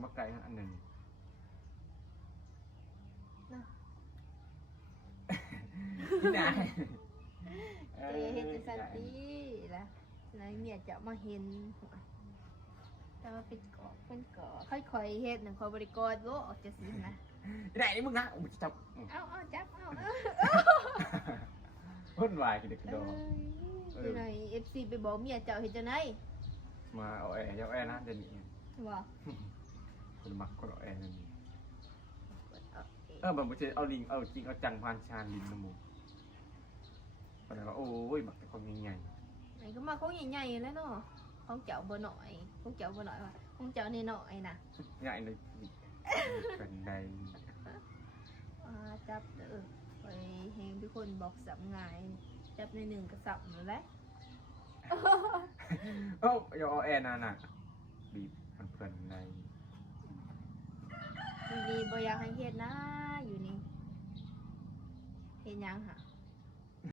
จะมาไกลอันหนึ่งที่ไหนเห็นจะสันติละนายเมียจะมาเห็นแต่ว่าเป็นเกาะค่อยๆเห็นหนึ่งคอยบริกรโลออกจะสินะ ที่ไหนนี่มึงนะมึงจะจับเอาจับพุ่นวายกันเด็กดอที่ไหนFC ไปบอกเมียเจ้าเห็นจะไหนมาเอาแอร์เจ้าแอร์นะเดี๋ยวนี้ว่าคนมักคนเอาแอร์นั่นแบบไม่ใช่เอาลิงเอาจริงเอาจังพานชาลิงนะมึงก็เลยว่าโอ้ยบักแต่คนใหญ่ๆไหนก็มาเขาใหญ่ๆแล้วเนาะของเจ้าบ่หน่อยของเจ้าบ่หน่อยว่ะของเจ้านี่หน่อยนะใหญ่เลยเป็นใดจับเด้อไปเฮงทุกคนบอกสับง่ายจับในหนึ่งก็สับหมดแล้วโอ้ยเอาแอร์น่ะบีบมันเพลินในดีบ่อยากให้เฮ็ดนะอยู่นี่เฮ็ดยังหะ